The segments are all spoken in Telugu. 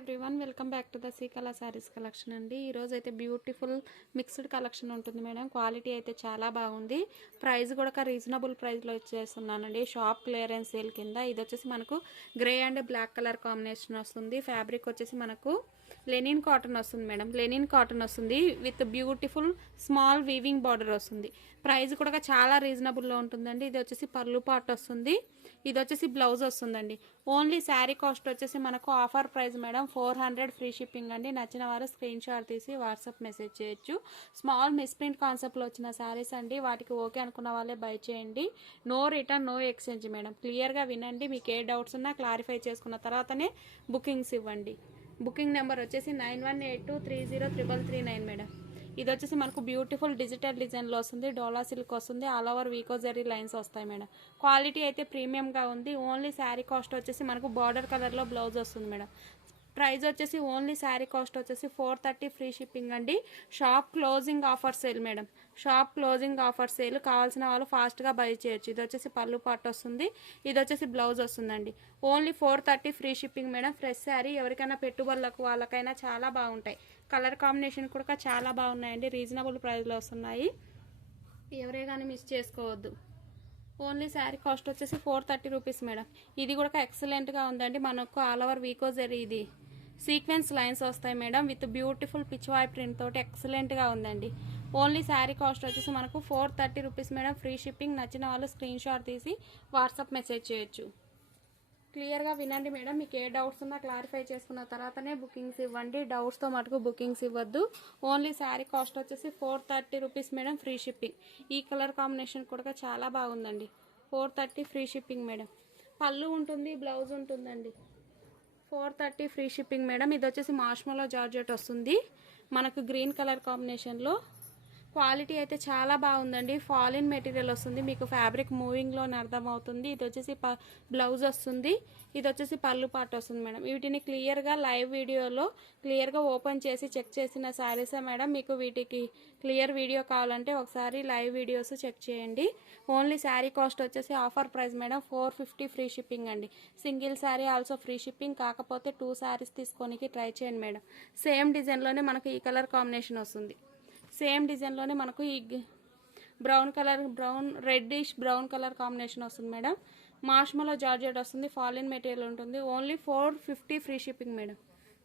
Everyone welcome back to the Srikala saris collection అండి. ఈరోజు అయితే బ్యూటిఫుల్ మిక్స్డ్ కలెక్షన్ ఉంటుంది మేడం. క్వాలిటీ అయితే చాలా బాగుంది. ప్రైస్ కూడా రీజనబుల్ ప్రైస్లో ఇచ్చేస్తున్నానండి. షాప్ క్లియరెన్స్ సేల్ కింద. ఇది వచ్చేసి మనకు grey and black colour combination వస్తుంది. ఫ్యాబ్రిక్ వచ్చేసి మనకు లెనిన్ కాటన్ వస్తుంది మేడం. లెనిన్ కాటన్ వస్తుంది with beautiful small weaving border వస్తుంది. ప్రైస్ కూడా చాలా రీజనబుల్లో ఉంటుందండి. ఇది వచ్చేసి పర్లు పార్ట్ వస్తుంది. ఇది వచ్చేసి బ్లౌజ్ వస్తుందండి. ఓన్లీ శారీ కాస్ట్ వచ్చేసి మనకు offer price madam 400 free shipping అండి. నచ్చిన వారు స్క్రీన్ షాట్ తీసి వాట్సాప్ మెసేజ్ చేయొచ్చు. స్మాల్ మిస్ప్రింట్ కాన్సెప్ట్లో వచ్చిన శారీస్ అండి. వాటికి ఓకే అనుకున్న వాళ్ళే బై చేయండి. No return no exchange madam. క్లియర్గా వినండి. మీకు ఏ డౌట్స్ ఉన్నా క్లారిఫై చేసుకున్న తర్వాతనే బుకింగ్స్ ఇవ్వండి. బుకింగ్ నెంబర్ వచ్చేసి 9182303339 మేడం. ఇది వచ్చేసి మనకు బ్యూటిఫుల్ డిజిటల్ డిజైన్లో వస్తుంది. డోలా సిల్క్ వస్తుంది. All over Vicco zari lines వస్తాయి మేడం. క్వాలిటీ అయితే ప్రీమియంగా ఉంది. ఓన్లీ శారీ కాస్ట్ వచ్చేసి మనకు బార్డర్ కలర్లో బ్లౌజ్ వస్తుంది మేడం. ప్రైస్ వచ్చేసి ఓన్లీ శారీ కాస్ట్ వచ్చేసి 430 ఫ్రీ షిప్పింగ్ అండి. Shop closing offer sale madam. Shop closing offer sale. కావాల్సిన వాళ్ళు ఫాస్ట్గా బై చేయొచ్చు. ఇది వచ్చేసి పళ్ళు పాట్ వస్తుంది. ఇది వచ్చేసి బ్లౌజ్ వస్తుందండి. Only 430 free shipping madam. Fresh sari ఎవరికైనా పెట్టుబడులకు వాళ్ళకైనా చాలా బాగుంటాయి. కలర్ కాంబినేషన్ కూడా చాలా బాగున్నాయండి. రీజనబుల్ ప్రైస్లో వస్తున్నాయి. ఎవరే కానీ మిస్ చేసుకోవద్దు. ఓన్లీ శారీ కాస్ట్ వచ్చేసి 430 రూపీస్ మేడం. ఇది కూడా ఎక్సలెంట్గా ఉందండి. మనకు ఆల్ ఓవర్ వీకో జరీ ఇది సీక్వెన్స్ లైన్స్ వస్తాయి madam. With beautiful Pichwai print తోటి ఎక్సలెంట్గా ఉందండి. ఓన్లీ శారీ కాస్ట్ వచ్చేసి మనకు 430 రూపీస్ మేడం. Free shipping. నచ్చిన వాళ్ళు స్క్రీన్ షాట్ తీసి వాట్సాప్ మెసేజ్ చేయొచ్చు. క్లియర్గా వినండి మేడం. మీకు ఏ డౌట్స్ ఉన్నా క్లారిఫై చేసుకున్న తర్వాతనే బుకింగ్స్ ఇవ్వండి. డౌట్స్తో మటుకు బుకింగ్స్ ఇవ్వద్దు. ఓన్లీ శారీ కాస్ట్ వచ్చేసి 430 రూపీస్ మేడం. Free shipping. ఈ కలర్ కాంబినేషన్ కూడా చాలా బాగుందండి. 430 ఫ్రీ షిప్పింగ్ మేడం. పళ్ళు ఉంటుంది, బ్లౌజ్ ఉంటుందండి. 430 ఫ్రీ షిప్పింగ్ మేడం. ఇది వచ్చేసి మార్ష్మెల్లో జార్జెట్ వస్తుంది మనకు గ్రీన్ కలర్ కాంబినేషన్లో. క్వాలిటీ అయితే చాలా బాగుందండి. ఫాలిన్ మెటీరియల్ వస్తుంది. మీకు ఫ్యాబ్రిక్ మూవింగ్లోనే అర్థమవుతుంది. ఇది వచ్చేసి బ్లౌజ్ వస్తుంది. ఇది వచ్చేసి పళ్ళు పార్ట్ వస్తుంది మేడం. వీటిని క్లియర్గా లైవ్ వీడియోలో క్లియర్గా ఓపెన్ చేసి చెక్ చేసిన శారీసే మేడం. మీకు వీటికి క్లియర్ వీడియో కావాలంటే ఒకసారి లైవ్ వీడియోస్ చెక్ చేయండి. ఓన్లీ శారీ కాస్ట్ వచ్చేసి offer price madam 450 free shipping అండి. Single sari also free shipping. కాకపోతే 2 శారీస్ తీసుకోనికి ట్రై చేయండి మేడం. సేమ్ డిజైన్లోనే మనకు ఈ కలర్ కాంబినేషన్ వస్తుంది. సేమ్ డిజైన్లోనే మనకు ఈ brown colour reddish brown colour combination వస్తుంది మేడం. మార్ష్మెల్లో జార్జెట్ వస్తుంది. ఫాలిన్ మెటీరియల్ ఉంటుంది. Only 450 free shipping madam.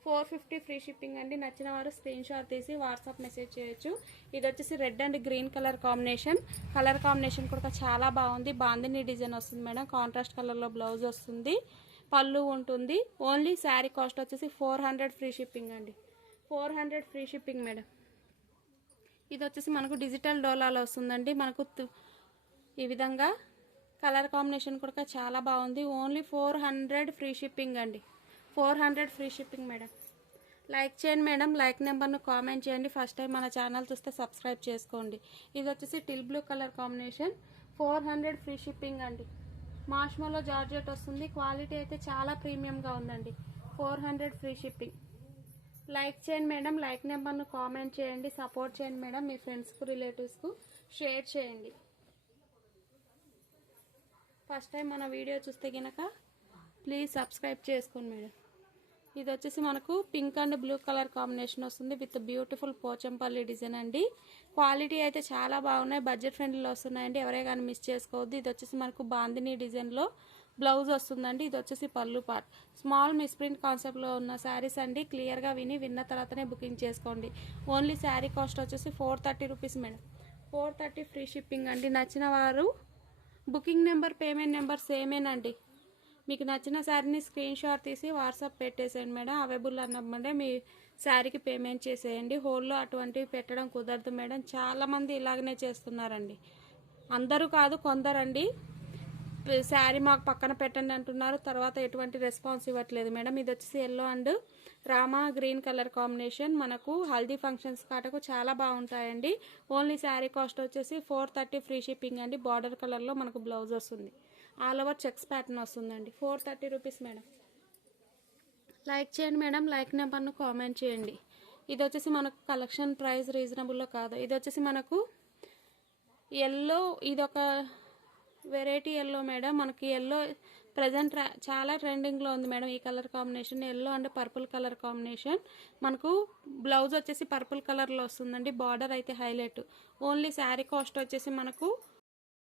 450 free shipping అండి. నచ్చిన వారు స్క్రీన్ షాట్ తీసి వాట్సాప్ మెసేజ్ చేయొచ్చు. ఇది వచ్చేసి red and green colour combination. Colour combination కూడా చాలా బాగుంది. బాందిని డిజైన్ వస్తుంది మేడం. కాంట్రాస్ట్ కలర్లో బ్లౌజ్ వస్తుంది. పళ్ళు ఉంటుంది. ఓన్లీ శారీ కాస్ట్ వచ్చేసి 400 ఫ్రీ షిప్పింగ్ అండి. 400 ఫ్రీ షిప్పింగ్ మేడం. ఇది వచ్చేసి మనకు డిజిటల్ డోలాలో వస్తుందండి. మనకు ఈ విధంగా కలర్ కాంబినేషన్ కూడా చాలా బాగుంది. ఓన్లీ 400 ఫ్రీ షిప్పింగ్ అండి. 400 ఫ్రీ షిప్పింగ్ మేడం. లైక్ చేయండి మేడం. లైక్ నెంబర్ను కామెంట్ చేయండి. ఫస్ట్ టైం మన ఛానల్ చూస్తే సబ్స్క్రైబ్ చేసుకోండి. ఇది వచ్చేసి teal blue colour combination. 400 free shipping అండి. మార్ష్మెల్లో జార్జెట్ వస్తుంది. క్వాలిటీ అయితే చాలా ప్రీమియంగా ఉందండి. 400 ఫ్రీ షిప్పింగ్. లైక్ చేయండి మేడం. లైక్ నెంబర్ను కామెంట్ చేయండి. సపోర్ట్ చేయండి మేడం. మీ ఫ్రెండ్స్కు రిలేటివ్స్కు షేర్ చేయండి. ఫస్ట్ టైం మన వీడియో చూస్తే కనుక ప్లీజ్ సబ్స్క్రైబ్ చేసుకోండి మేడం. ఇది వచ్చేసి మనకు pink and blue colour combination వస్తుంది విత్ బ్యూటిఫుల్ పోచంపల్లి డిజైన్ అండి. క్వాలిటీ అయితే చాలా బాగున్నాయి. బడ్జెట్ ఫ్రెండ్లీలో వస్తున్నాయండి. ఎవరే కానీ మిస్ చేసుకోవద్దు. ఇది వచ్చేసి మనకు బాందిని డిజైన్లో బ్లౌజ్ వస్తుందండి. ఇది వచ్చేసి పళ్ళు పార్ట్. స్మాల్ మిస్ప్రింట్ కాన్సెప్ట్లో ఉన్న శారీస్ అండి. క్లియర్గా విన్న తర్వాతనే బుకింగ్ చేసుకోండి. ఓన్లీ శారీ కాస్ట్ వచ్చేసి 430 రూపీస్ మేడం. 430 ఫ్రీ షిప్పింగ్ అండి. నచ్చిన వారు బుకింగ్ నెంబర్ పేమెంట్ నెంబర్ సేమేనండి. మీకు నచ్చిన శారీని స్క్రీన్ షాట్ తీసి వాట్సాప్ పెట్టేసేయండి మేడం. అవైలబుల్ అన్నప్పుడే మీ శారీకి పేమెంట్ చేసేయండి. హోల్లో అటువంటివి పెట్టడం కుదరదు మేడం. చాలామంది ఇలాగనే చేస్తున్నారండి. అందరూ కాదు, కొందరండి శారీ మాకు పక్కన పెట్టండి అంటున్నారు. తర్వాత ఎటువంటి రెస్పాన్స్ ఇవ్వట్లేదు మేడం. ఇది వచ్చేసి yellow and Rama green colour combination. మనకు హల్దీ ఫంక్షన్స్ కాటకు చాలా బాగుంటాయండి. ఓన్లీ శారీ కాస్ట్ వచ్చేసి 430 ఫ్రీ షిప్పింగ్ అండి. బార్డర్ కలర్లో మనకు బ్లౌజ్ వస్తుంది. ఆల్ ఓవర్ చెక్స్ ప్యాటర్న్ వస్తుందండి. 430 రూపీస్ మేడం. లైక్ చేయండి మేడం. లైక్ నెంబర్ను కామెంట్ చేయండి. ఇది వచ్చేసి మనకు కలెక్షన్ ప్రైస్ రీజనబుల్లో కాదు. ఇది వచ్చేసి మనకు ఎల్లో. ఇదొక వెరైటీ ఎల్లో మేడం. మనకి ఎల్లో ప్రజెంట్ చాలా ట్రెండింగ్లో ఉంది మేడం ఈ colour combination. Yellow and purple colour combination. మనకు బ్లౌజ్ వచ్చేసి పర్పుల్ కలర్లో వస్తుందండి. బార్డర్ అయితే హైలైట్. ఓన్లీ శారీ కాస్ట్ వచ్చేసి మనకు